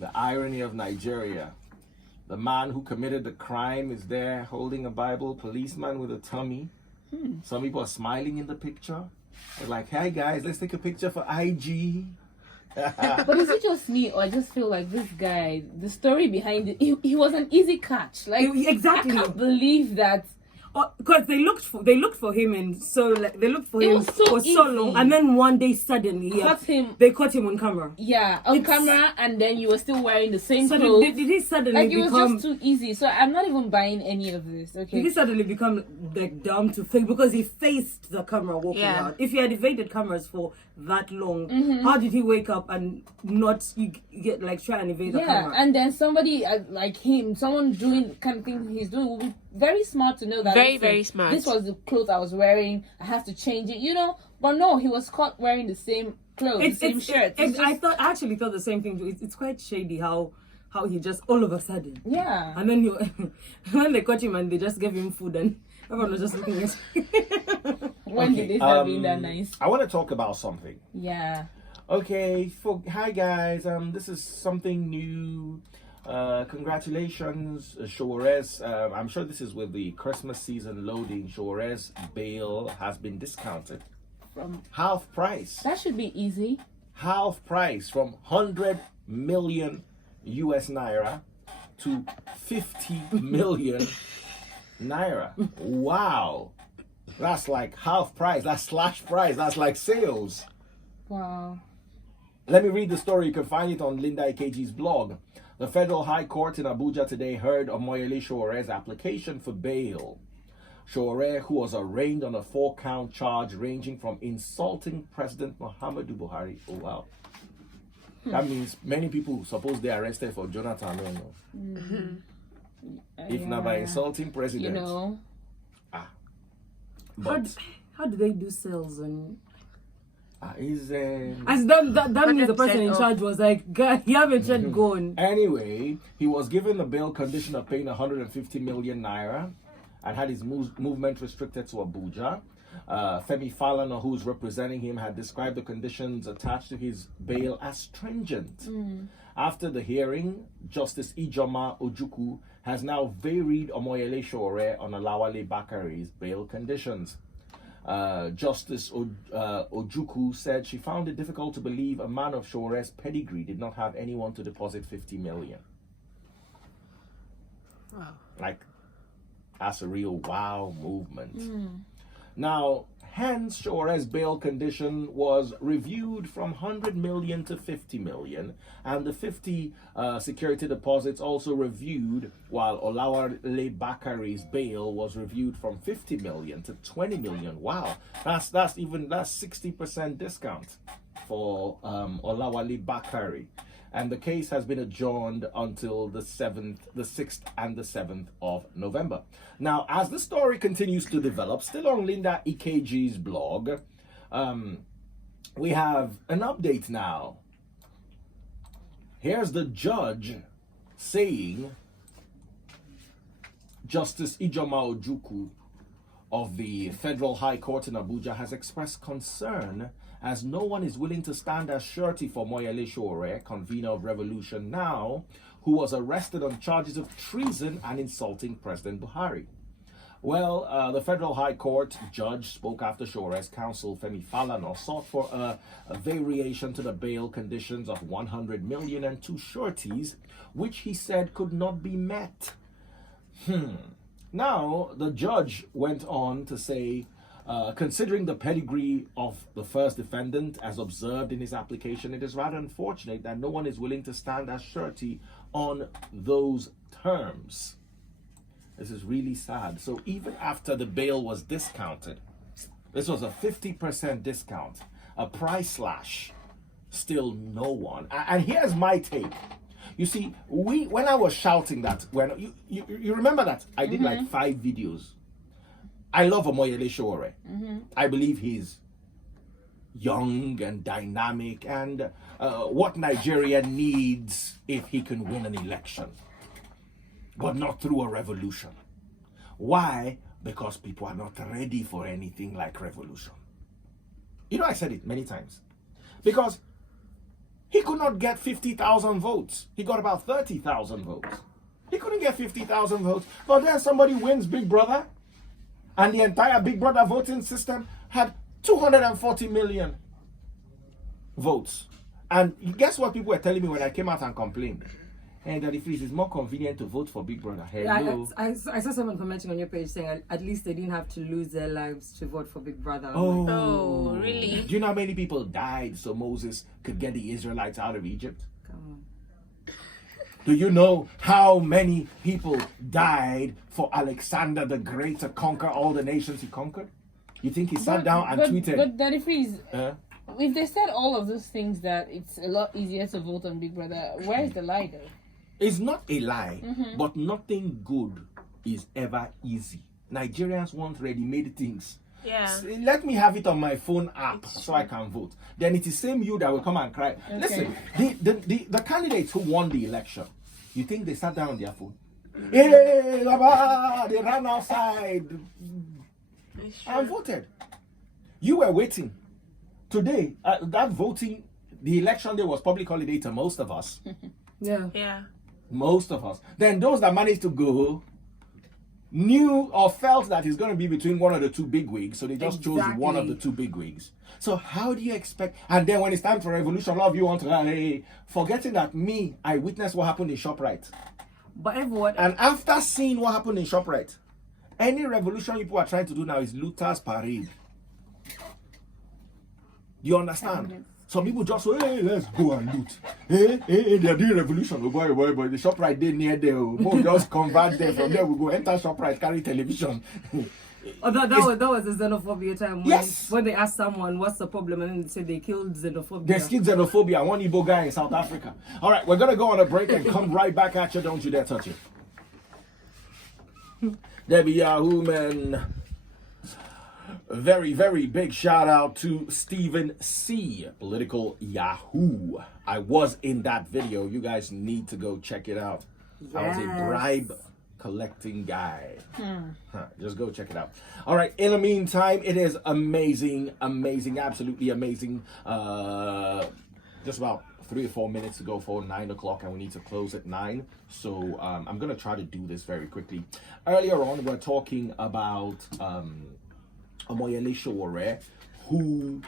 The irony of Nigeria. The man who committed the crime is there holding a Bible, policeman with a tummy. Some people are smiling in the picture. They're like, hey guys, let's take a picture for IG. But is it just me, or I just feel like this guy, the story behind it, he was an easy catch. Like, exactly. I can't believe that. Because they looked for him, and so like they looked for him for so long, and then one day suddenly they caught him on camera. Yeah, on camera, and then you were still wearing the same clothes. Did he suddenly like, it was just too easy? So I'm not even buying any of this. Okay. Did he suddenly become like dumb to fake because he faced the camera walking out? If he had evaded cameras for that long, how did he wake up and not get like try and evade the camera? And then somebody like him, someone doing kind of thing he's doing, will be very smart to know that. Very smart. This was the clothes I was wearing. I have to change it, But no, he was caught wearing the same clothes, the same shirt. I actually thought the same thing. It's quite shady how he just all of a sudden. Yeah. And then when they caught him and they just gave him food and everyone was just looking at him. When did they start being that nice? I want to talk about something. Yeah. Okay. Hi guys. This is something new. Congratulations, Sowore's. I'm sure this is with the Christmas season loading. Sowore's bail has been discounted From half price. that should be easy. Half price from 100 million US naira to 50 million naira. Wow, that's like half price. That's slash price. That's like sales. Wow. Let me read the story. You can find it on Linda Ikeji's blog. The Federal High Court in Abuja today heard Omoyele Sowore's application for bail. Sowore, who was arraigned on a 4-count charge ranging from insulting President Muhammadu Buhari. Oh, wow. That means many people suppose they arrested for Jonathan. If not by insulting president. But How do they do sales and... As that means the person in charge was like, God, you haven't yet gone. Anyway, he was given the bail condition of paying 150 million naira and had his movement restricted to Abuja. Femi Falana, who's representing him, had described the conditions attached to his bail as stringent. After the hearing, Justice Ijoma Ojukwu has now varied Omoyele Sowore on Olawale Bakari's bail conditions. Justice Ojukwu said she found it difficult to believe a man of Sowore's pedigree did not have anyone to deposit 50 million. Wow. Like, that's a real wow movement. Now, hence Sowore's bail condition was reviewed from 100 million to 50 million, and the 50 security deposits also reviewed, while Olawale Bakari's bail was reviewed from 50 million to 20 million. Wow, that's 60% discount for Olawale Bakari. And the case has been adjourned until the 6th and the 7th of November. Now, as the story continues to develop, still on Linda EKG's blog, we have an update now. Here's the judge saying Justice Ijoma Ojukwu of the Federal High Court in Abuja has expressed concern as no one is willing to stand as surety for Omoyele Sowore, convener of Revolution Now, who was arrested on charges of treason and insulting President Buhari. Well, the Federal High Court judge spoke after Sowore's counsel, Femi Falana, sought for a variation to the bail conditions of 100 million and 2 sureties, which he said could not be met. Now, the judge went on to say, considering the pedigree of the first defendant as observed in his application, it is rather unfortunate that no one is willing to stand as surety on those terms. This is really sad. So even after the bail was discounted, this was a 50% discount, a price slash, still no one. And here's my take. You see, when I was shouting that, when you remember that I did like 5 videos. I love Omoyele Sowore. I believe he's young and dynamic and what Nigeria needs if he can win an election. But not through a revolution. Why? Because people are not ready for anything like revolution. You know, I said it many times. Because He could not get 50,000 votes. He got about 30,000 votes. He couldn't get 50,000 votes. But then somebody wins Big Brother, and the entire Big Brother voting system had 240 million votes. And guess what people were telling me when I came out and complained? And Daddy Freeze, it's more convenient to vote for Big Brother. Hello. I saw someone commenting on your page saying at least they didn't have to lose their lives to vote for Big Brother. Oh, really? Do you know how many people died so Moses could get the Israelites out of Egypt? Come on. Do you know how many people died for Alexander the Great to conquer all the nations he conquered? You think he sat down and tweeted? But Daddy Freeze, if they said all of those things that it's a lot easier to vote on Big Brother, where is the lie though? It's not a lie, but nothing good is ever easy. Nigerians want ready-made things. Yeah. Let me have it on my phone app so I can vote. Then it is same you that will come and cry. Okay. Listen, the candidates who won the election, you think they sat down on their phone? Hey, Baba, they ran outside and voted. You were waiting. Today, that voting, the election day was public holiday to most of us. Yeah. Most of us. Then those that managed to go knew or felt that it's going to be between one of the two big wigs, so they just chose one of the two big wigs. So how do you expect? And then when it's time for revolution, a lot of you want to forgetting that I witnessed what happened in ShopRite. But everyone. And after seeing what happened in ShopRite, any revolution people are trying to do now is looters parade. You understand? Some people just say, hey, let's go and loot. Hey, they're doing revolution. Oh boy, the ShopRite they near there. We'll just convert there. From there, we'll go enter ShopRite, carry television. That was a xenophobia time. Yes. When they asked someone, what's the problem? And then they said they killed xenophobia. There's killed xenophobia. One Igbo guy in South Africa. All right, we're going to go on a break and come right back at you. Don't you dare touch it. Debbie Yahoo, man. Very, very big shout out to Stephen C. Political Yahoo. I was in that video. You guys need to go check it out. Yes. I was a bribe collecting guy. Just go check it out. All right. In the meantime, it is amazing, absolutely amazing. Just about 3 or 4 minutes to go for 9 o'clock, and we need to close at 9. So I'm gonna try to do this very quickly. Earlier on, we're talking about Omoyele Sowore, who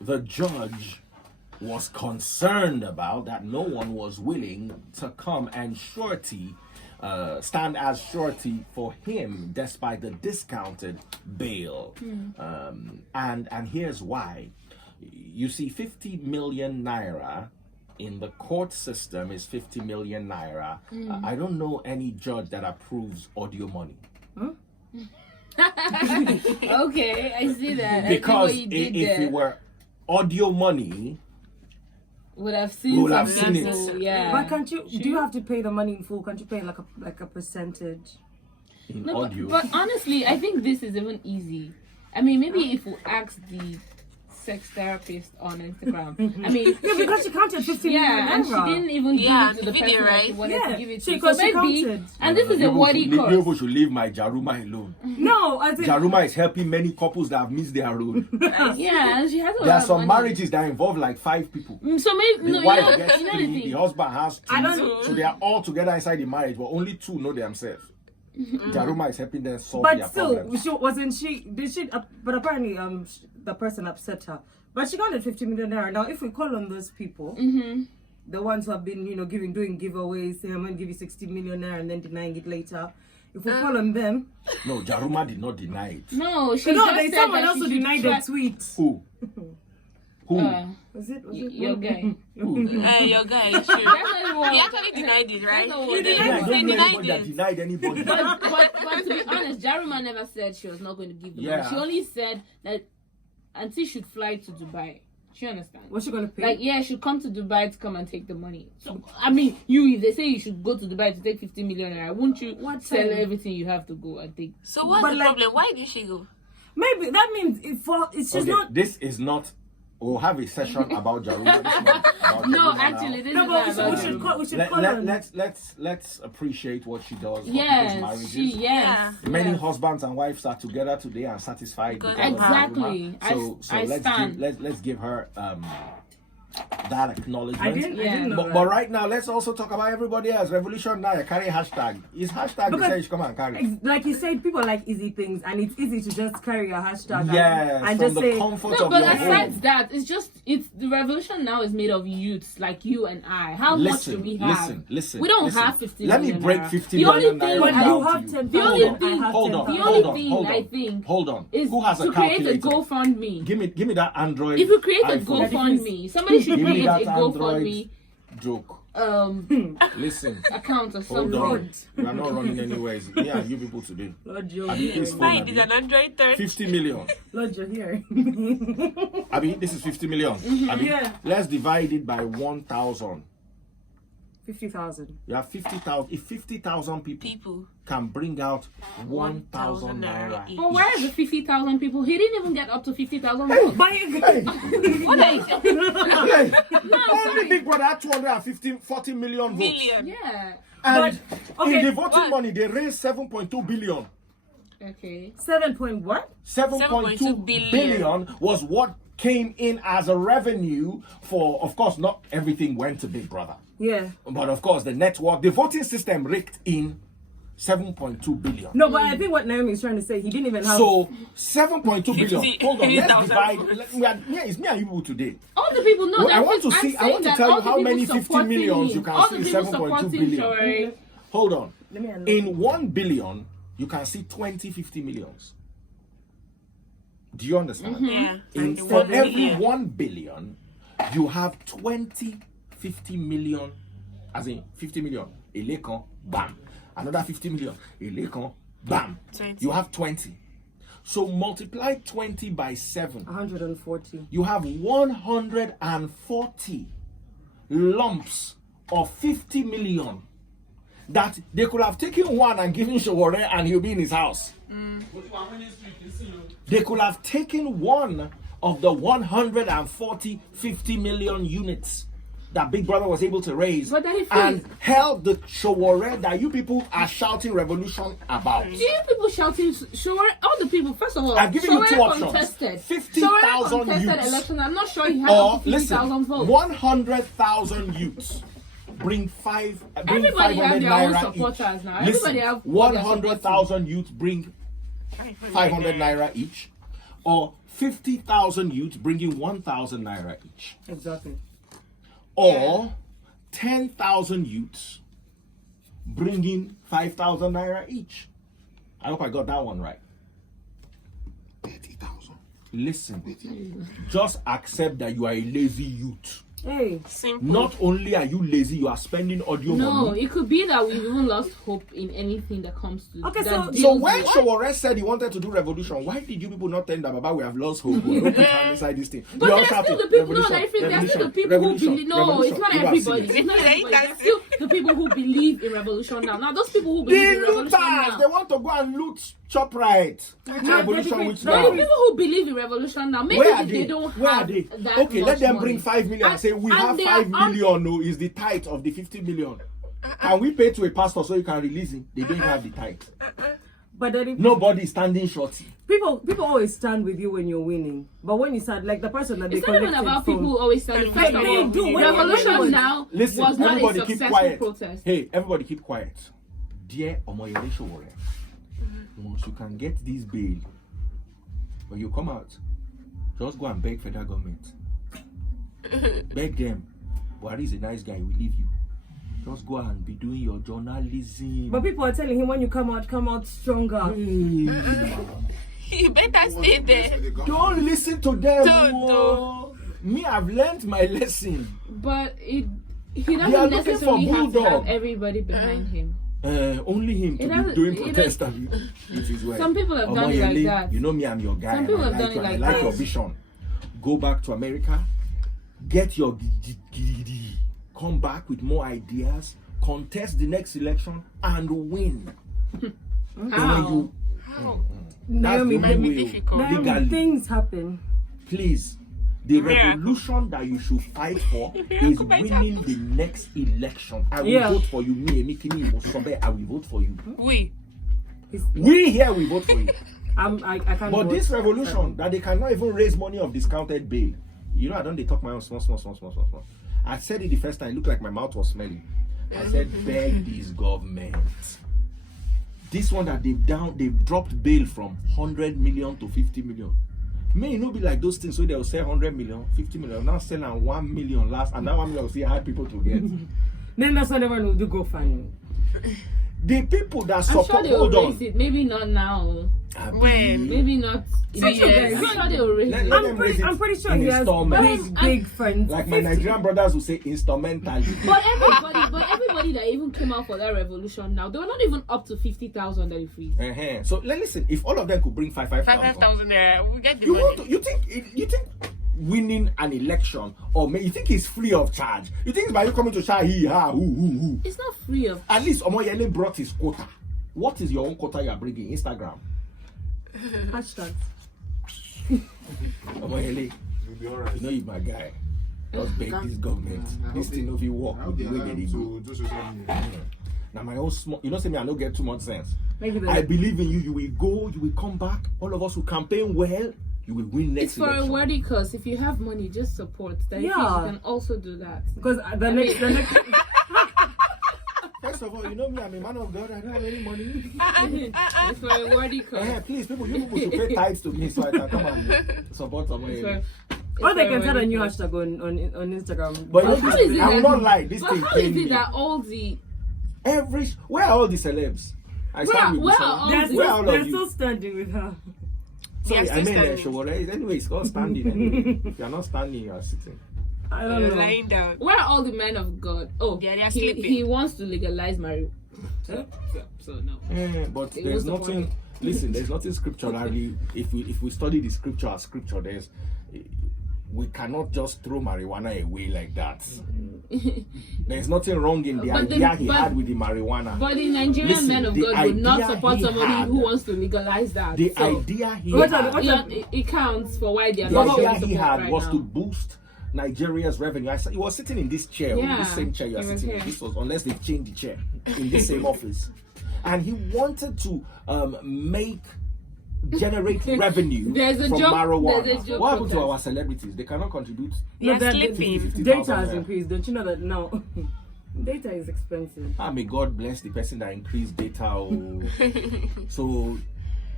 the judge was concerned about, that no one was willing to come and stand as surety for him despite the discounted bail. And here's why. You see, 50 million naira in the court system is 50 million naira. I don't know any judge that approves audio money. Okay, I see that. Because I see what you did if there. it were audio money, would have seen would have some seen people, it. yeah. But can't you? Do you have to pay the money in full? Can't you pay like a percentage? in No, audio. but honestly, I think this is even easy. I mean, maybe if we ask the sex therapist on Instagram. I mean, Yeah, because she counted 15 yeah, and she didn't even give it to the video, person that she right? wanted to give it to. Because So she maybe, counted. and this is a wordy You course. people should leave my Jaruma alone. No, I think Jaruma is helping many couples that have missed their road. Yeah, and she has a There lot are of some money. marriages that involve like 5 people. So maybe The no, wife gets you know 3, the the thing. husband has 2. I don't- So they are all together inside the marriage, but only 2 know themselves. Jaruma is helping them solve But their still, problems. did she? But apparently, the person upset her. But she got a 50 million naira. Now, if we call on those people, the ones who have been, doing giveaways, saying I'm going to give you 60 million naira and then denying it later. If we call on them, No, Jaruma did not deny it. No, she no, just there's said someone that else she who should denied try- the tweet. Who? Who? Was it? Your guy. Who? Your guy, it's true. That's not what- He actually denied it, right? That's not He what they Yeah, I denied, don't he know denied anybody that it. denied anybody. but to be honest, Jaruma never said she was not going to give the money. Yeah. She only said that Auntie should fly to Dubai. She understands. What's she going to pay? Like, yeah, she should come to Dubai to come and take the money. So, I mean, if they say you should go to Dubai to take 50 million naira, wouldn't you sell time? everything you have to go and take? So what's But the like- problem? Why did she go? Maybe that means it's just Okay, not. this is not. We'll have a session about Jaruma. This is not about No, Jaruma actually, now. this No, is but not we about should Jaruma. call on. Let's appreciate what she does for people's Yes, marriages. yes. Many yes. husbands and wives are together today and satisfied. Because because of Exactly. Jaruma. So I let's stand. let's give her that acknowledgement. I didn't know But, that. but right now, let's also talk about everybody else. Revolution now, carry hashtag. Is hashtag the Because- say you come and carry? Like you said, people like easy things, and it's easy to just carry a hashtag Yes, and from just the say, comfort No, of but your besides home. that, it's the revolution now is made of youths like you and I. How much do we have? Listen. We don't have 50 Let me million break naira. 50 The only million thing naira but I- you down have to 10,000. The only I thing- have Hold on, 10,000. The hold only on, thing hold I on. think Hold on. is Who has a to create a calculator? GoFundMe. Give me that Android. If you create a iPhone. GoFundMe, somebody should Give me create that a Android GoFundMe joke. account Listen, or hold something. on. We are not running anyways. Me and you people today. Lord, you're Abi, here. this phone, Fine, Abi. it's an Android 30. 50 million. Lord, you're here. Abi, this is 50 million. Abi, Yeah. let's divide it by 1,000. 50,000. You have 50,000. If 50,000 People. can bring out 1,000 naira each. But where are the 50,000 people? He didn't even get up to 50,000 Hey, votes. hey, What are you saying? hey. Only Big Brother had 40 million votes. Million. Yeah. And But, okay, in the voting what? money, they raised 7.2 billion. Okay. 7 point what? 7.2 billion was what came in as a revenue for, of course, not everything went to Big Brother. Yeah. But of course, the network, the voting system raked in 7.2 billion. No, but I think what Naomi is trying to say, he didn't even have. So 7.2 billion. 50, Hold on, let's 50,000 divide. votes. It's me and you people today. All the people know Well, that. I want to I'm see. I saying want to that tell all you the how people many 50 supporting millions him, you can all see the in people 7.2 supporting billion. Sowore. Hold on. Let me unlock In 1 billion, you can see 20 50 millions. Do you understand? Yeah. In, And for 7 every billion. 1 billion, you have 20 50 million, as in 50 million. Elekan, bam. Another 50 million. Elekan, bam. 20. You have 20. So multiply 20 by 7. 140. You have 140 lumps of 50 million that they could have taken one and given Sowore and he'll be in his house. They could have taken one of the 140 50 million units that Big Brother was able to raise But that is and fake. held the Sowore that you people are shouting revolution about. Do you people shouting Sowore? All the people, first of all, I've given you Sowore two options. contested. 50,000 Sowore contested youths. election. I'm not sure he had Or up to 50,000 listen, votes. 100,000 youths bring Everybody have 500 their own naira supporters each. now. Listen, Everybody have what they're 100,000 youths bring 500 naira each, or 50,000 youths bringing 1,000 naira each, Exactly. or 10,000 youths bringing 5,000 naira each. I hope I got that one right. 30,000. Listen, just accept that you are a lazy youth. Hey. Simple. Not only are you lazy, you are spending audio No, money. it could be that we've even lost hope in anything that comes to. Okay, that so- deals So when with- Sowore said he wanted to do revolution, why did you people not tell that Baba we have lost hope? We don't put hand inside this thing. But We all there's shout still it, the people. No, revolution, there's still the revolution, people who revolution, believe. No, revolution. it's not You have seen everybody. it. It's not Yeah, you everybody. can There's still the people who believe in revolution now. Now those people who believe The in revolution looters, now. they want to go and loot ShopRite. Revolution which The now? people who believe in revolution now, maybe Where are if they? they don't Where are have they? that Okay, let much them money. bring 5 million and say we have they 5 are million. No, is the tithe of the 50 million. Can we pay to a pastor so you can release him? They don't have the tithe. But then if Nobody is standing short. people always stand with you when you're winning. But when you start, like the person that It's they not even collected about from, people who always standing. First of They all, do. revolution When- now Listen, was not a everybody keep successful quiet. protest. Hey, everybody keep quiet. Dear Omoyele Sowore, once you can get this bail, when you come out, just go and beg federal government. Beg them. Buhari is a nice guy, we leave you. Just go and be doing your journalism. but people are telling him when you come out stronger. Hey, You better stay there. don't listen to them. Don't, oh. Me, I've learned my lesson. But he They are doesn't looking for necessarily have to have bulldog. everybody behind him. Only him to It be doesn't- doing it protest. And it is well. Some people have done it like Omoyele, that. You know me, I'm your guy. Some and people I have done you it and like I like your that. vision. Go back to America, get your gidi, come back with more ideas, contest the next election, and win. And How? when you- How? that's Naomi, the might only be way. difficult. Naomi, Legally, things happen. please. The Yeah. revolution that you should fight for is winning the next election. I will Yeah. vote for you. Me, Emikini Imosobe, I will vote for you. We. We here will vote for you. I can't. But vote. this revolution that they cannot even raise money of discounted bail, You know, I don't they talk my own small. I said it the first time. It looked like my mouth was smelling. I said, beg this government. This one that they've dropped bail from 100 million to 50 million. May it not be like those things, so they'll say 100 million, 50 million. Now selling 1 million last, and that 1 million will see hard people to get. Then that's what everyone will do. Go find. The people that I'm support, sure they'll hold raise on. it. Maybe not now. When? Maybe not. In a year. I'm sure they'll raise it. I'm pretty sure in he has installments. big friends. Like my Nigerian brothers will say instrumentally. But everybody that even came out for that revolution now, they were not even up to 50,000 that they freeze. So listen, if all of them could bring 5,000, 5,000 naira. We get the you money. think winning an election, or you think it's free of charge? You think it's by you coming to shout he ha who? It's not free of. At least Omoyele brought his quota. What is your own quota you are bringing? Instagram. Hashtags. Omoyele, You'll be alright. you know you my guy. Just beg this government. This thing of you work I'll with be the way allowed they go. to do social media. Now my own small, you know, say me I don't get too much sense. Maybe I believe in you. You will go. You will come back. All of us will campaign well. You will win next It's for election. a worthy cause. If you have money, just support. Then Yeah. you can also do that. because the next First of all, you know me. I'm a man of God. I don't have any money. It's for a worthy cause. Please, people, you people should pay tithes to me so I can come and support someone. It's for- or they it's for can start a worthy new cause. hashtag on Instagram. But you know, How this, is it I will that- not lie. This But thing how pain is me. it that all the Where are all the celebs? I start with where this are one. all they're the- Where are all they're of still you? standing with her. Sorry, They are I still mean, standing. Sowore. Anyway, it's called standing. Anyway. If you're not standing, you are sitting. I don't You're know. lying down. where are all the men of God? Oh, They are he sleeping. he wants to legalize marijuana. So no. But It there's was the nothing. point. Listen, there's nothing scripturally. If we study the scripture as scripture, we cannot just throw marijuana away like that. There's nothing wrong in the But idea he had with the marijuana. But the Nigerian Listen, men of the God would not idea support he somebody had- who wants to legalize that. The So, idea he What had, are- yeah, it counts for why they are the not idea showing he support had right was now. to boost Nigeria's revenue. I said he was sitting in this chair, in Yeah, this same chair you are he was sitting in. here. This was unless they changed the chair in this same office, and he wanted to generate revenue There's a from joke- marijuana. there's a joke What happened to contest. our celebrities? They cannot contribute. They are that- sleeping. 50,000 Data has naira. increased. Don't you know that now? Data is expensive. May God bless the person that increased data. Oh. So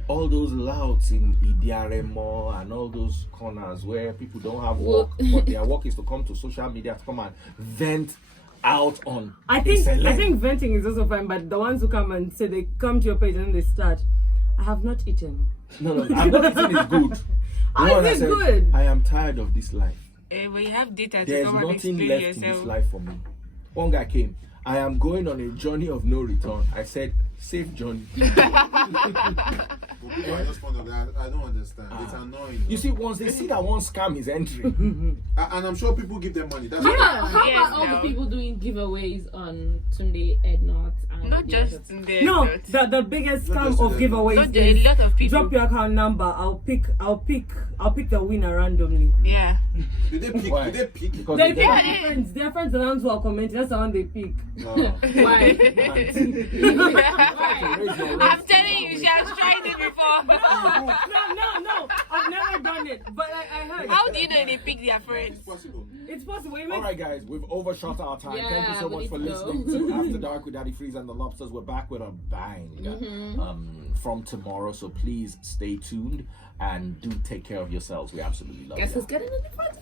all those louds in Idiaremo and all those corners where people don't have work, but their work is to come to social media to come and vent out on. I a think celeb. venting is also fine, but the ones who come and say they come to your page and then they start, I have not eaten. No, I'm not saying it's good. The How one is that it said, good? I am tired of this life. When you have data to There's come and nothing explain left in this yourself. life for me. One guy came. I am going on a journey of no return. I said, safe journey. But people are just fond of that. I don't understand. It's annoying. You see, once they see that one scam is entering, And I'm sure people give them money. That's How why. about, how Yes, about all now. the people doing giveaways on Tunde Ednot and Not the just others? in the No, not the biggest Not scam just of that. giveaways a is lot of people. drop your account number. I'll pick the winner randomly. Yeah. Did they pick? Why? Did they pick? because They they pick don't- their friends. Their friends are the ones who are commenting. That's the one they pick. No. Why? I'm telling you, she has tried it before. No. I've never done it, but I heard. How do you know they pick their It's friends? possible. It's possible. It All makes- right, guys, we've overshot our time. Thank you Yeah, so we much need for to listening go. to After Dark with Daddy Freeze and the Lobsters. We're back with a bang from tomorrow, so please stay tuned and do take care of yourselves. We absolutely love Guess you. who's getting in the front?